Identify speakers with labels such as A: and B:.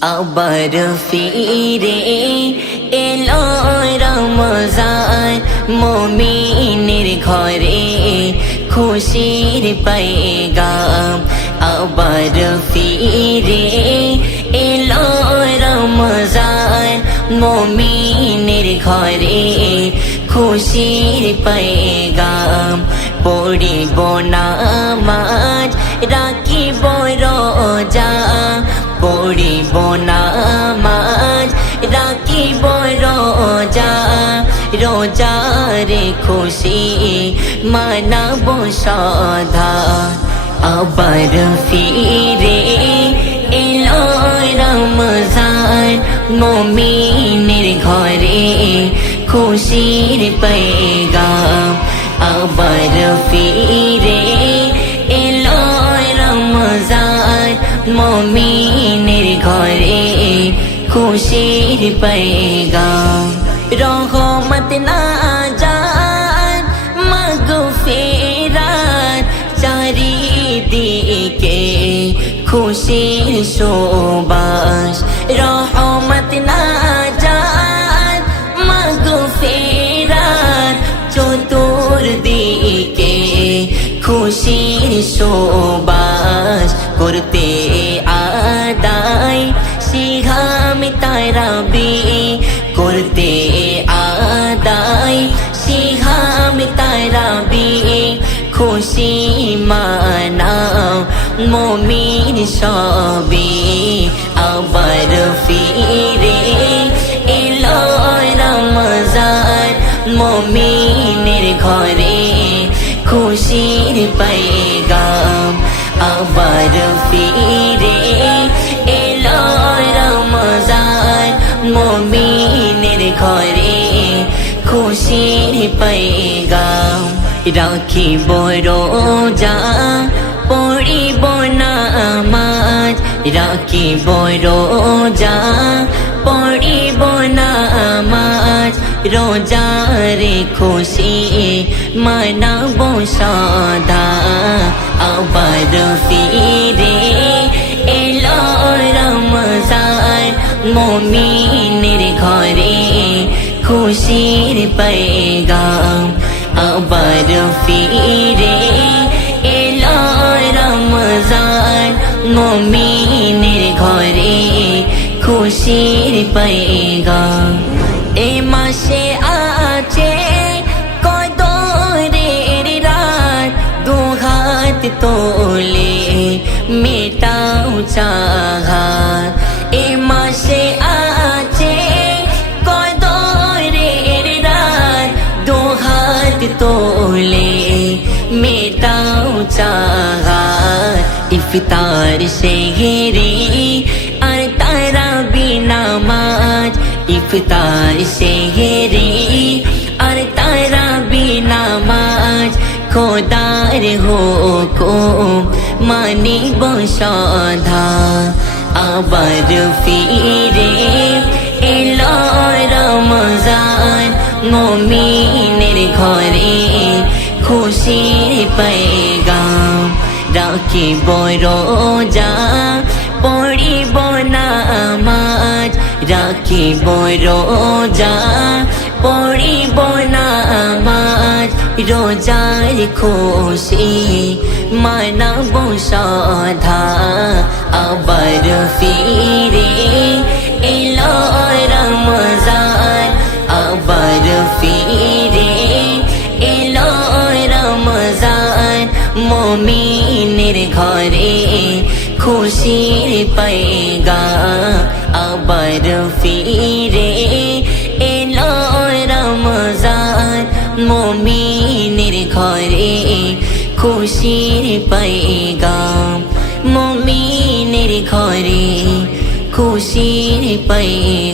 A: আবার ফিরে এলো রমজান মমিনের ঘরে, খুশির পাইগাম আবার ফিরে এলো রমজান মমিনের ঘরে, খুশির পাইগাম পড়িব নামাজ রাখিব রোজা রাখিব রোজা রোজারে খুশি মানাব সদা আবার ফিরে এলো রমজান মমিনের ঘরে খুশির পেগাম। আবার ফিরে এলো রমজান মমিনের ঘরে খুশির পেগাম রহমত না যান মগফিরাত চারিদিকে খুশির শোবাস রহমত না যান মগফিরাত চতুর্দিকে খুশির শোবাস করতে খুশি মানাও, মমিন সবি আবার ফিরে এলো রমজান, মমিনের ঘরে খুশির পাইগাম, আবার ফিরে এলো রমজান মমিনের রাখিব রোজা পড়িব নামাজ। রাখিব রোজা পড়িব নামাজ। রোজারে খুশি মানাব সদা। আবার ফিরে এলো রমজান। মমিনের ঘরে খুশির পেগাম। আবার ফিরে এলো রমজান, মমিনের ঘরে। খুশির পেগাম এ মাসে আছে কদরের রাত, দু হাত তোলে, মেটাও চাহাত মেটাও চাহাত ইফতার সে ঘেরে আর তারা বিনামাজ ইফতার সে ঘেরে আর তারা বিনামাজ খোদার হুকুম মানিব সধা আবার ফিরে এলো রমজান, মমিনের ঘরে। খুশির পেগাম রাখিব রোজা পড়িব নামাজ রাখিব রোজা পড়িব নামাজ রোজার খুশি মানাব সধা আবার ফিরে মমিনের ঘরে খুশির পেগা আবার ফিরে এলো রমজান। মমিনের ঘরে খুশির পেগাম মমিনের ঘরে খুশির পেগাম